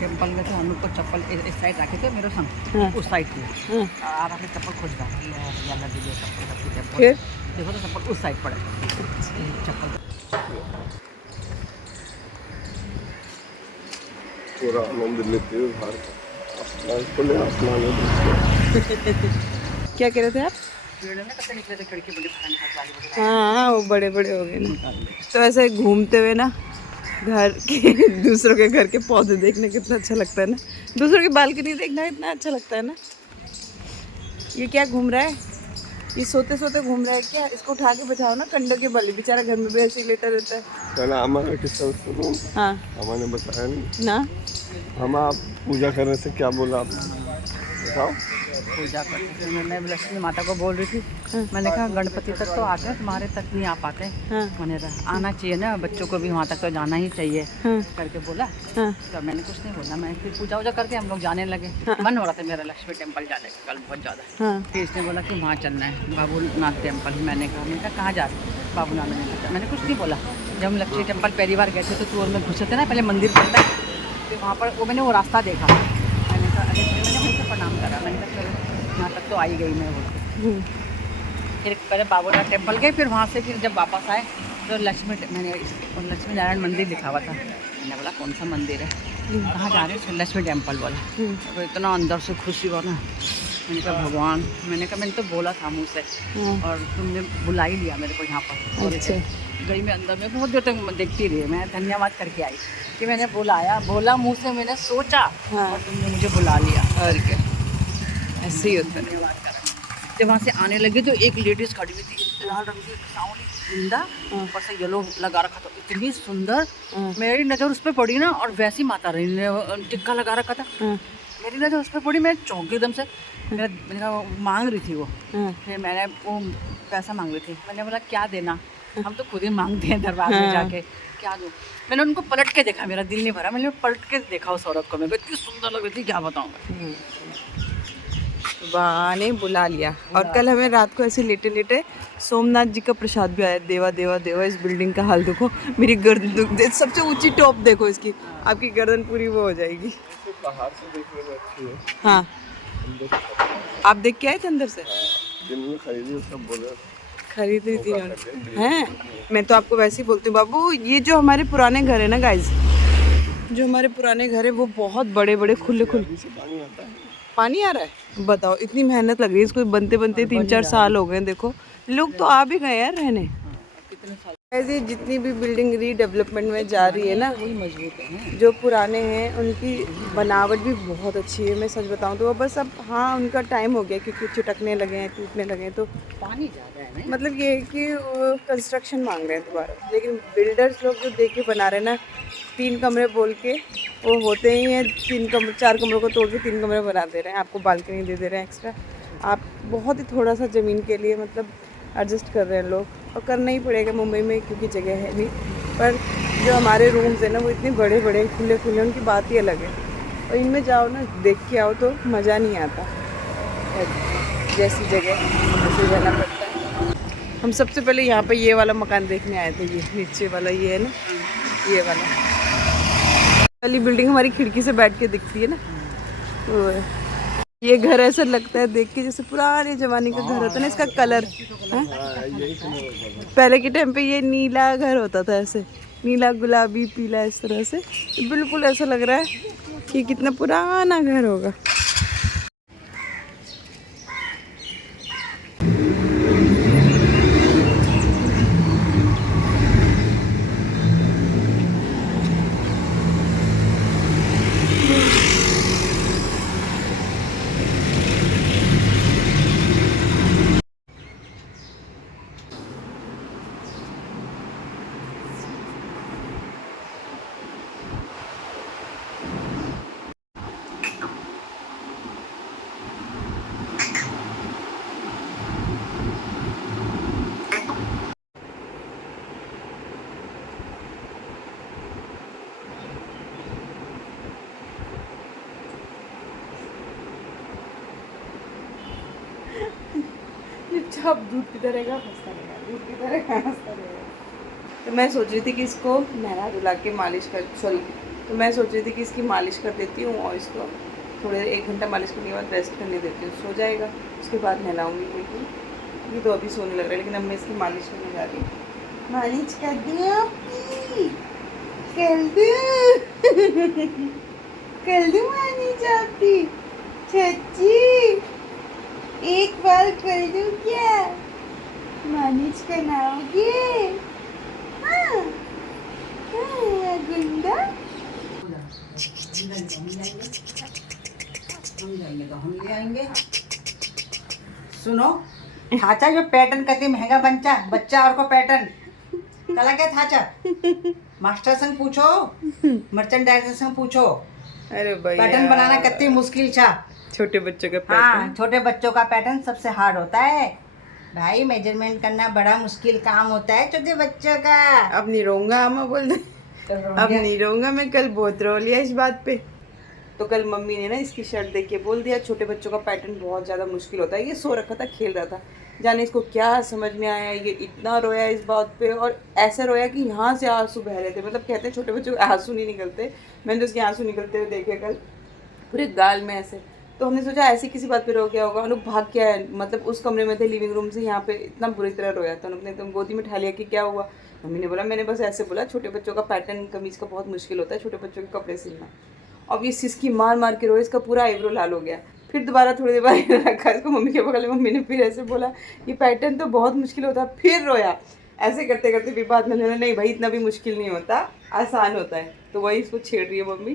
Temple में थे हम लोग को चप्पल इस साइड रखे थे मेरे संग हाँ उस साइड की हाँ। और आपने चप्पल खोज रहा है दीजिए चप्पल रखी टेम्पल फिर देखो तो चप्पल उस साइड पड़े चप्पल पूरा आनंद लेते हुए बाहर का खुले आसमान में देखते क्या कह रहे थे आप? पेड़ में कब निकले थे खिड़की बड़ी निकाल हाँ वो बड़े बड़े हो गए ना। तो ऐसे घूमते हुए ना घर के दूसरों के घर के पौधे देखने कितना अच्छा लगता है ना। दूसरों की बालकनी देखना कितना अच्छा लगता है ना। ये क्या घूम रहा है? ये सोते सोते घूम रहा है क्या? इसको उठा के बिठाओ ना कंडे के बल, बेचारा घर में भी ऐसे ही लेटा रहता है। पहले हमारा किस्सा सुनो। हाँ हमारे बताया नहीं ना। हम आप पूजा करने से क्या बोला आपने बताओ। पूजा करते थे मैं लक्ष्मी माता को बोल रही थी हाँ मैंने कहा गणपति तक तो आते हैं तुम्हारे तक नहीं आ पाते हाँ मैंने आना चाहिए ना बच्चों को भी वहाँ तक तो जाना ही चाहिए हाँ करके बोला हाँ तो मैंने कुछ नहीं बोला मैं फिर पूजा वूजा करके हम लोग जाने लगे मन हो रहा था मेरा लक्ष्मी टेम्पल जाने का कल बहुत ज़्यादा हाँ फिर इसने बोला कि वहाँ चलना है बाबूनाथ टेम्पल मैंने कहा कहाँ जा रहे हैं? बाबूनाथ ने कहा मैंने कुछ नहीं बोला जब हम लक्ष्मी टेम्पल पहली बार गए थे तो टूर में घुसे थे ना पहले मंदिर पड़ता है फिर वहाँ पर वो मैंने वो रास्ता देखा मैंने कहा अरे मैंने वहीं से प्रणाम करा मैंने कहा चलो यहाँ तक तो आई गई मैं बोल के फिर पहले बाबूनाथ टेम्पल गए फिर वहाँ से फिर जब वापस आए तो लक्ष्मी नारायण मंदिर लिखा हुआ था मैंने बोला कौन सा मंदिर है कहाँ जा रहे हैं लक्ष्मी टेम्पल बोला तो इतना अंदर से खुशी हुआ ना मैंने कहा भगवान मैंने तो बोला था मुँह से और तुमने बुला ही लिया मेरे को यहाँ पर और अच्छा गई मैं अंदर में बहुत देर तक देखती रही मैं धन्यवाद करके आई कि मैंने बोला मुँह से मैंने सोचा हाँ और तुमने मुझे बुला लिया और क्या ऐसे ही होता है। धन्यवाद करा जब वहाँ से आने लगी तो एक लेडीज़ खड़ी हुई थी लाल रंग की सावली जिंदा ऊपर से येलो लगा रखा था इतनी सुंदर मेरी नज़र उस पर पड़ी ना और वैसी माता रानी ने टिक्का लगा रखा था मेरी नज़र उस पर पड़ी मैं चौंक एकदम से मैंने कहा मांग रही थी वो फिर मैंने वो पैसा मांग रही थी मैंने बोला क्या देना हम तो खुद ही मांगते हैं दरबार में जाके क्या दूँ मैंने उनको पलट के देखा मेरा दिल नहीं भरा मैंने पलट के देखा उस औरत को मेरे को इतनी सुंदर लग रही थी क्या बताऊँगा वाह ने बुला लिया। और कल हमें रात को ऐसे लेटे लेटे सोमनाथ जी का प्रसाद भी आया। देवा देवा देवा इस बिल्डिंग का हाल देखो मेरी गर्दन सबसे ऊंची टॉप देखो इसकी आपकी गर्दन पूरी वो हो जाएगी। बाहर से देखने में अच्छी है हाँ आप देख के आए थे अंदर से? दिन में खरीदी सब बोले खरीद रही थी हैं। मैं तो आपको वैसे ही बोलती हूँ बाबू ये जो हमारे पुराने घर है ना गाइज जो हमारे पुराने घर है वो बहुत बड़े बड़े खुले पानी आता है पानी आ रहा है। बताओ इतनी मेहनत लग रही है इसको बनते बनते 3-4 साल हो गए। देखो लोग तो आ भी गए यार रहने। ऐसे जितनी भी बिल्डिंग रीडेवलपमेंट में जा रही है ना मजबूत है जो पुराने हैं उनकी बनावट भी बहुत अच्छी है। मैं सच बताऊं तो बस अब हाँ उनका टाइम हो गया क्योंकि चिटकने लगे हैं टूटने लगे हैं तो पानी ज़्यादा है ना मतलब ये है कि कंस्ट्रक्शन मांग रहे हैं दोबारा। लेकिन बिल्डर्स लोग जो देख के बना रहे हैं ना 3 कमरे बोल के वो होते ही हैं 4 कमरों को तोड़ के 3 कमरे बना दे रहे हैं आपको बालकनी दे दे रहे हैं एक्स्ट्रा। आप बहुत ही थोड़ा सा ज़मीन के लिए मतलब एडजस्ट कर रहे हैं लोग और करना ही पड़ेगा मुंबई में क्योंकि जगह है नहीं। पर जो हमारे रूम्स हैं ना वो इतने बड़े बड़े खुले खुले उनकी बात ही अलग है और इनमें जाओ ना देख के आओ तो मज़ा नहीं आता। जैसी जगह वैसे जाना पड़ता है। हम सबसे पहले यहाँ पे ये वाला मकान देखने आए थे। ये नीचे वाला ये है ना ये वाली बिल्डिंग हमारी खिड़की से बैठ के दिखती है ना वो है। ये घर ऐसा लगता है देख के जैसे पुराने ज़माने का घर होता है ना। इसका कलर पहले के टाइम पे ये नीला घर होता था ऐसे नीला गुलाबी पीला इस तरह से बिल्कुल ऐसा लग रहा है कि कितना पुराना घर होगा। चुपचाप दूध पीता रहेगा हंसता रहेगा दूध पीता रहेगा हंसता रहेगा। तो मैं सोच रही थी कि इसको नहला धुला के मालिश कर सॉरी तो मैं सोच रही थी कि इसकी मालिश कर देती हूँ और इसको थोड़े 1 घंटा मालिश करने के बाद रेस्ट करने देती हूँ, सो जाएगा। उसके बाद नहलाऊँगी, क्योंकि ये तो अभी सोने लग रहा है। लेकिन अब मैं इसकी मालिश करने जा रही हूँ। मालिश कर दूँ कर दूँ मालिश आपकी चाची, एक बार कर दूँ क्या? मालिश कराओगे? हाँ हाँ गुंडा। हम ले आएंगे। सुनो, थाचा जो पैटर्न कहते महंगा बच्चा और को पैटर्न कला क्या थाचा मास्टर संग पूछो, मर्चेंडाइजर संग पूछो। अरे भाई पैटर्न बनाना कितनी मुश्किल छा। छोटे बच्चों का पैटर्न। हाँ, छोटे बच्चों का पैटर्न सबसे हार्ड होता है भाई। मेजरमेंट करना बड़ा मुश्किल काम होता है छोटे बच्चों का। अब नहीं रहूंगा, अम्मा बोल दे अब नहीं रहूंगा मैं। कल बहुत रो लिया इस बात पे। तो कल मम्मी ने ना इसकी शर्ट देख के बोल दिया छोटे बच्चों का पैटर्न बहुत ज़्यादा मुश्किल होता है। ये सो रखा था, खेल रहा था, जाने इसको क्या समझ में आया, ये इतना रोया इस बात पे। और ऐसे रोया कि यहाँ से आंसू बह रहे थे। मतलब कहते हैं छोटे बच्चों को आंसू नहीं निकलते, मैंने तो उसके आंसू निकलते हुए देखे कल पूरे गाल में ऐसे। तो हमने सोचा ऐसी किसी बात पे रो गया होगा। अनुप भाग के आया, मतलब उस कमरे में थे लिविंग रूम से, यहाँ पे इतना बुरी तरह रोया था। अनुप ने एकदम गोदी में उठा लिया कि क्या हुआ। मम्मी ने बोला मैंने बस ऐसे बोला छोटे बच्चों का पैटर्न कमीज़ का बहुत मुश्किल होता है, छोटे बच्चों के कपड़े सिलना। अब ये सिसकी मार मार के रोए, इसका पूरा आईब्रो लाल हो गया। फिर दोबारा थोड़ी देर बाद रखा इसको मम्मी के बगल में। मम्मी ने फिर ऐसे बोला ये पैटर्न तो बहुत मुश्किल होता है, फिर रोया। ऐसे करते करते फिर बाद में नहीं भाई इतना भी मुश्किल नहीं होता, आसान होता है। तो वही इसको छेड़ रही है मम्मी,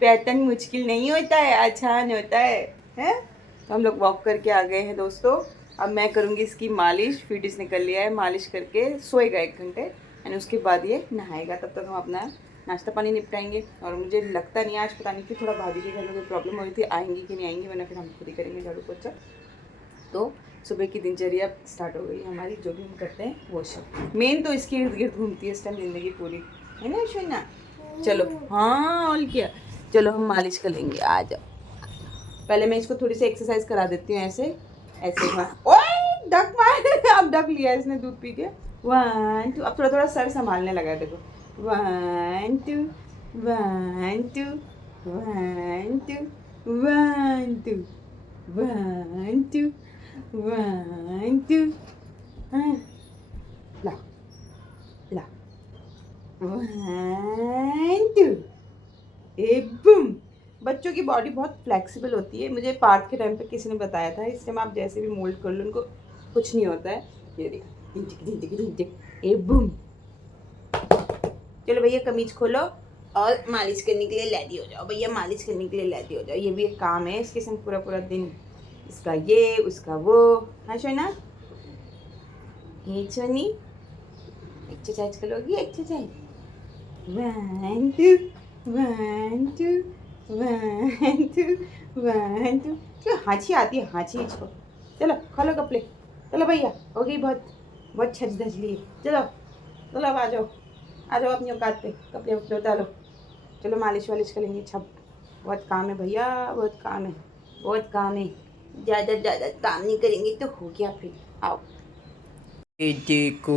पैटर्न मुश्किल नहीं होता है, आसान होता है। तो हम लोग वॉक करके आ गए हैं दोस्तों। अब मैं करूँगी इसकी मालिश। फिर इसने कर लिया है, मालिश करके सोएगा 1 घंटे एंड उसके बाद ये नहाएगा। तब तक हम अपना नाश्ता पानी निपटाएंगे। और मुझे लगता नहीं आज पता नहीं कि थोड़ा भाभी के घर में कोई प्रॉब्लम हो रही थी, आएंगी कि नहीं आएंगी, वरना फिर हम खुद ही करेंगे झाड़ू पोछा। तो सुबह की दिनचर्या स्टार्ट हो गई हमारी, जो भी हम करते हैं वो सब। मेन तो इसके इर्द गिर्द घूमती है इस टाइम ज़िंदगी पूरी, है ना शोना? चलो हाँ और क्या, चलो हम मालिश कर लेंगे। आ जाओ, पहले मैं इसको थोड़ी सी एक्सरसाइज करा देती हूँ। ऐसे ऐसे ओए डक मार अब डक लिया इसने दूध पी के। 1 2 अब थोड़ा थोड़ा सर संभालने लगा है, देखो। 1 2 1 2 1 2 1 2 1 2 1 2 ला ला 1 2 ए बूम। बच्चों की बॉडी बहुत फ्लेक्सिबल होती है, मुझे पार्थ के टाइम पे किसी ने बताया था। इस टाइम आप जैसे भी मोल्ड कर लो उनको कुछ नहीं होता है। ये देखो ए बूम। चलो भैया कमीज खोलो और मालिश करने के लिए रेडी हो जाओ। भैया मालिश करने के लिए रेडी हो जाओ। ये भी एक काम है इसके संग पूरा पूरा दिन, इसका ये उसका वो। हाँ शोना, ये सोनी एक्सरसाइज करोगी? एक्सरसाइज 1 2 1 2 1 2 1 2। चलो हाँची आती है, हाँची इसको। चलो खोलो कपड़े, चलो भैया हो गई बहुत बहुत छज धज ली। चलो चलो अब आ जाओ अपनी औकात पे, कपड़े उपड़े उतारो। चलो मालिश वालिश करेंगे। छप बहुत काम है भैया, बहुत काम है, बहुत काम है। ज़्यादा काम नहीं करेंगे तो हो गया फिर। आओ ये देखो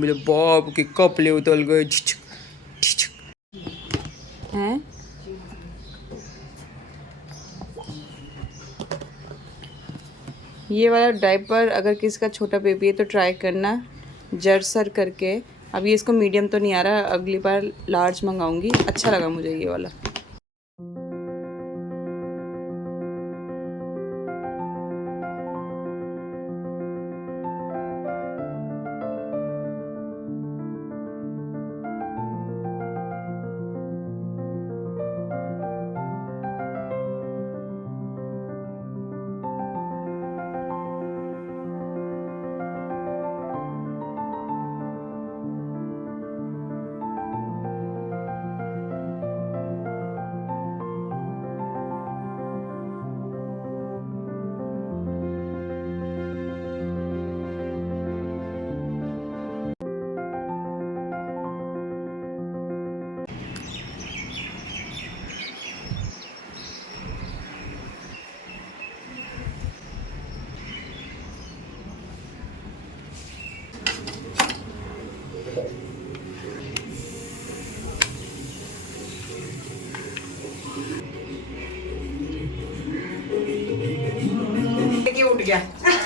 मेरे बाप के कपड़े उतल गए हैं। ये वाला डायपर अगर किसी का छोटा बेबी है तो ट्राई करना जर्सर करके। अभी इसको मीडियम तो नहीं आ रहा, अगली बार लार्ज मंगाऊंगी। अच्छा लगा मुझे ये वाला। गया।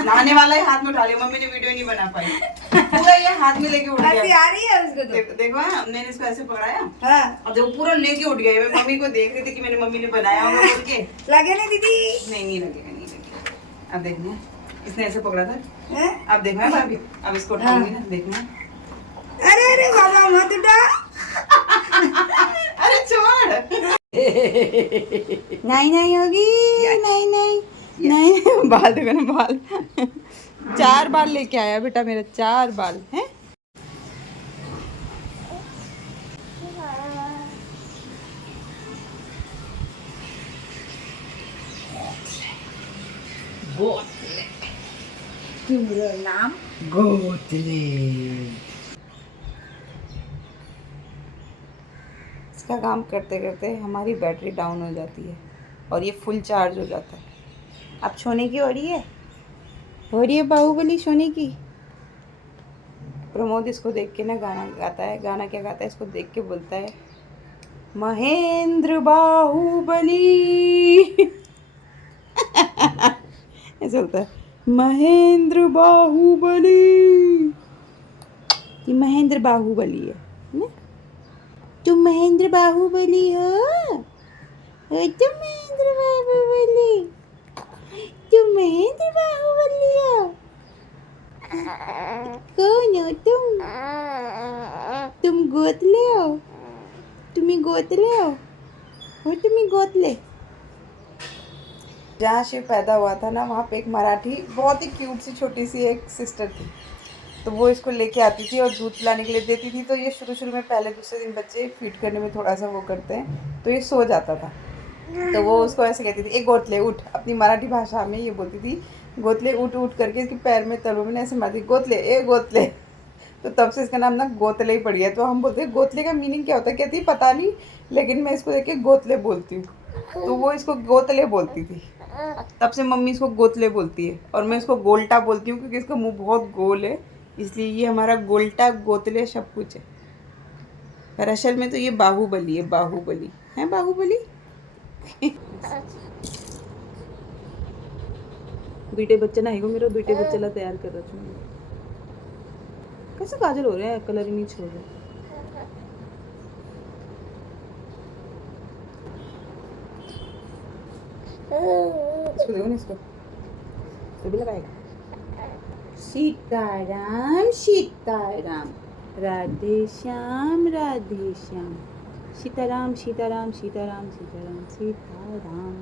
नहाने वाला ही हाथ में उठा लिया, मम्मी ने वीडियो नहीं बना पाई, पूरा ये हाथ में लेके उठ गया। आ रही है उसको तो। देखो हाँ, मैंने इसको ऐसे पकड़ाया हाँ। और देखो पूरा लेके उठ गया। मैं मम्मी को देख रही थी कि मेरी मम्मी ने बनाया होगा बोल के। लगे ना दीदी? नहीं लगेगा, नहीं लगेगा। अब देखना, इसने ऐसे पकड़ा था, हैं? अब देखना है भाभी, अब इसको उठाऊंगी ना, देखना। अरे अरे बाबा मत उठा। अरे छोड़। नहीं नहीं होगी, नहीं नहीं नहीं। बाल देखो ना, बाल 4 बाल लेके आया बेटा मेरा, 4 बाल हैं। नाम गोतले। इसका काम करते करते हमारी बैटरी डाउन हो जाती है और ये फुल चार्ज हो जाता है। अब सोने की हो रही है बाहुबली सोने की। प्रमोद इसको देख के ना गाना गाता है। गाना क्या गाता है, इसको देख के बोलता है महेंद्र बाहुबली। ऐसा होता है, महेंद्र बाहुबली। ये महेंद्र बाहुबली है ना? तुम महेंद्र बाहुबली हो? तुम महेंद्र बाहुबली, तुम महेंद्र बाहुबली हो? कौन हो तुम? तुम गोतले हो? तुम्हें गोतले हो? तुम्हें गोतले? जहाँ शिव पैदा हुआ था ना, वहाँ पे एक मराठी बहुत ही क्यूट सी छोटी सी एक सिस्टर थी। तो वो इसको लेके आती थी और दूध पिलाने के लिए देती थी। तो ये शुरू में पहले दूसरे दिन बच्चे फीड करने में थोड़ा सा वो करते हैं, तो ये सो जाता था। तो वो उसको ऐसे कहती थी, ए गोतले उठ। अपनी मराठी भाषा में ये बोलती थी, गोतले उठ उठ करके इसके पैर में तलवों में ऐसे मारती, गोतले ए गोतले। तो तब से इसका नाम ना गोतले ही पड़ गया। तो हम बोलते हैं गोतले का मीनिंग क्या होता है, कहती पता नहीं, लेकिन मैं इसको देख के गोतले बोलती हूँ। तो वो इसको गोतले बोलती थी, तब से मम्मी इसको गोतले बोलती है। और मैं इसको गोल्टा बोलती हूँ क्योंकि इसका मुंह बहुत गोल है, इसलिए ये हमारा गोल्टा गोतले सब कुछ है। पर असल में तो ये बाहुबली है, बाहुबली है, बाहुबली। दुईटे बच्चे ना मेरा दुईटे बच्चे ला तैयार कर रहा हूँ। कैसे काजल हो रहे हैं, कलर ही नहीं छोड़ रहे। इसको देखो ना, इसको तो भी लगाएगा। सीताराम सीताराम, राधे श्याम राधे श्याम, सीताराम सीताराम सीताराम सीताराम सीताराम।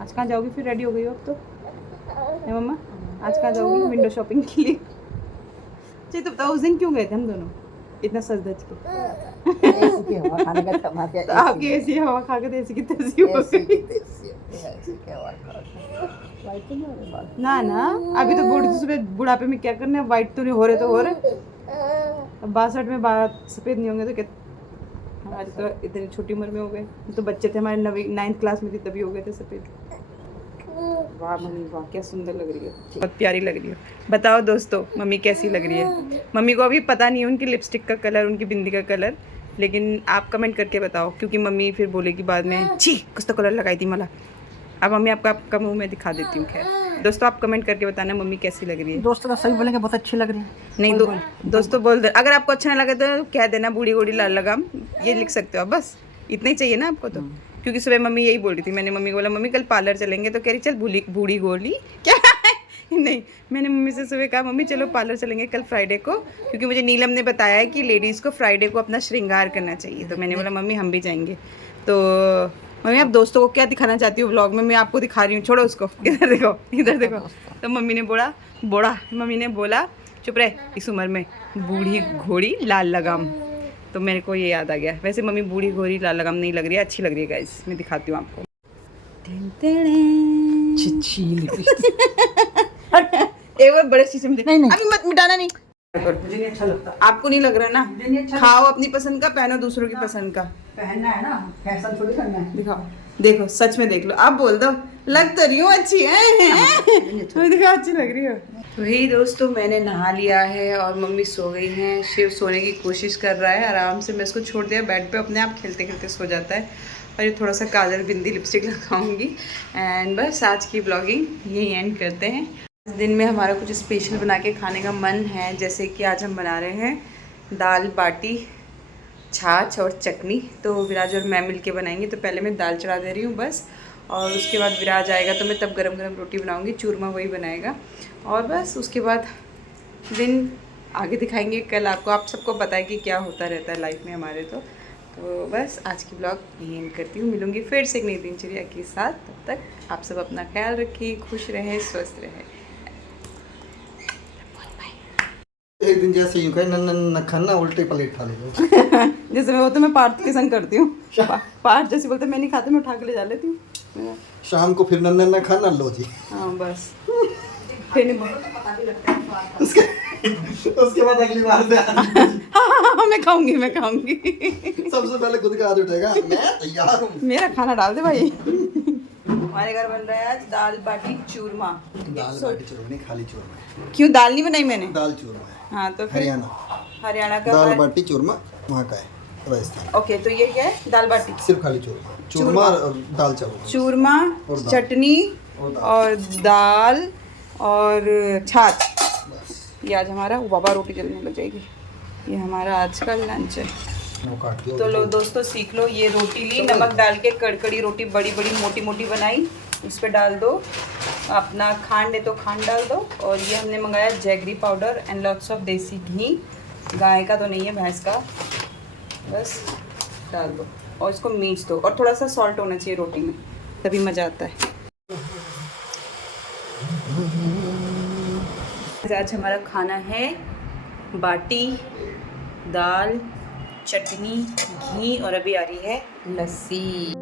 आज कहाँ जाओगी फिर? रेडी हो गई हो अब तो है मम्मा? आज कहाँ जाओगी विंडो शॉपिंग के लिए? चाहिए तो बताओ, उस दिन क्यों गए थे हम दोनों इतना सज धज के? तो आपकी ऐसी हवा खा के देसी की तैसी हो गई। ना ना, अभी तो बूढ़ी सुबह बुढ़ापे में क्या करना है, वाइट तो नहीं हो रहे तो हो रहे, 62 में बात सफ़ेद नहीं होंगे तो क्या? हमारे तो इतनी छोटी उम्र में हो गए, तो बच्चे थे हमारे 9th क्लास में थी तभी हो गए थे सफ़ेद। वाह मम्मी वाह, क्या सुंदर लग रही है, बहुत प्यारी लग रही है। बताओ दोस्तों मम्मी कैसी लग रही है? मम्मी को अभी पता नहीं है उनकी लिपस्टिक का कलर, उनकी बिंदी का कलर, लेकिन आप कमेंट करके बताओ, क्योंकि मम्मी फिर बोलेगी बाद में, छी कुछ तो कलर लगाई थी मला। अब मम्मी आपका मुंह में दिखा देती हूँ। खैर दोस्तों, आप कमेंट करके बताना मम्मी कैसी लग रही है। दोस्तों का सही बोलेंगे, बहुत अच्छी लग रही है। नहीं दोस्तों बोल दे, अगर आपको अच्छा नहीं लगे तो कह देना बूढ़ी गोड़ी लाल लगाम, ये लिख सकते हो आप, बस इतना ही चाहिए ना आपको तो। क्योंकि सुबह मम्मी यही बोल रही थी, मैंने मम्मी को बोला मम्मी कल पार्लर चलेंगे, तो कह रही चल बूढ़ी गोली क्या नहीं, मैंने मम्मी से सुबह कहा मम्मी चलो पार्लर चलेंगे कल फ्राइडे को, क्योंकि मुझे नीलम ने बताया है कि लेडीज़ को फ्राइडे को अपना श्रृंगार करना चाहिए। तो मैंने बोला मम्मी हम भी जाएंगे। तो मम्मी आप दोस्तों को क्या दिखाना चाहती हूँ व्लॉग में? मैं आपको दिखा रही हूँ, छोड़ो उसको, इधर देखो इधर देखो। तो मम्मी ने बोला चुप रहे, इस उम्र में बूढ़ी घोड़ी लाल लगाम। तो मेरे को ये याद आ गया। वैसे मम्मी बूढ़ी घोड़ी लाल लगाम नहीं लग रही है, अच्छी लग रही है गाइस, मैं दिखाती हूँ आपको। एक बार बड़े शीशे में नहीं, अभी मत मिटाना, नहीं मुझे नहीं अच्छा लगता। आपको नहीं लग रहा ना? अच्छा खाओ अपनी पसंद का, पहनो दूसरों की पसंद का। पहनना है ना, फैशन थोड़ी करना है। दिखाओ, देखो सच में देख लो, आप बोल दो लग तो रही हूँ अच्छी है। दिखाओ अच्छी लग रही हो। वही दोस्तों, मैंने नहा लिया है और मम्मी सो गई हैं। शिव सोने की कोशिश कर रहा है आराम से, मैं इसको छोड़ दिया बेड पे, अपने आप खेलते खेलते सो जाता है। और ये थोड़ा सा काजल बिंदी लिपस्टिक लगाऊंगी। एंड बस आज की ब्लॉगिंग यही एंड करते हैं। इस दिन में हमारा कुछ स्पेशल बना के खाने का मन है, जैसे कि आज हम बना रहे हैं दाल बाटी, छाछ और चटनी। तो विराज और मैं मिलके बनाएंगे। तो पहले मैं दाल चढ़ा दे रही हूँ बस, और उसके बाद विराज आएगा तो मैं तब गरम गरम रोटी बनाऊंगी, चूरमा वही बनाएगा। और बस उसके बाद दिन आगे दिखाएंगे। कल आपको, आप सबको पता है कि क्या होता रहता है लाइफ में हमारे। तो बस आज की ब्लॉग यही एंड करती हूँ। मिलूंगी फिर से एक नई दिनचर्या के साथ। तब तक आप सब अपना ख्याल रखिए, खुश रहें, स्वस्थ रहें। एक दिन जैसे यूं कहे न खाना, उल्टे प्लेट खा लीजिए। जैसे मैं वो तो मैं पार्थ के संग करती हूँ। पार्थ जैसे बोलते मैं नहीं खाती, मैं उठा के ले जा लेती हूँ। शाम को फिर न खाना लो जी। हाँ बस फिर नहीं उसके बाद अगली बार से हाँ मैं खाऊंगी सबसे पहले खुद का हाथ उठेगा, मैं तैयार हूँ। मेरा खाना डाल दे भाई। हमारे घर बन रहा है आज दाल बाटी चूरमा। दाल बाटी चूरमा नहीं, खाली चूरमा है। क्यों दाल नहीं बनाई मैंने? दाल चूरमा है। हाँ तो फिर हरियाणा का दाल बाटी चूरमा वहाँ का है, राजस्थान। ओके, तो ये क्या है? दाल बाटी, सिर्फ खाली चूरमा और दाल चावल, चूरमा, चटनी और दाल और छाछ। ये आज हमारा, वो बाबा रोटी जलने लग जाएगी। ये हमारा आज का लंच है। तो लो दोस्तों, सीख लो। ये रोटी ली, नमक डाल के कड़कड़ी रोटी, बड़ी बड़ी मोटी मोटी बनाई। उस पर डाल दो अपना खांड है तो खांड डाल दो। और ये हमने मंगाया jaggery powder and lots of देसी घी। गाय का तो नहीं है, भैंस का। बस डाल दो और इसको मीच दो। और थोड़ा सा सॉल्ट होना चाहिए रोटी में, तभी मज़ा आता है। आज हमारा खाना है बाटी, दाल, चटनी, घी और अभी आ रही है लस्सी।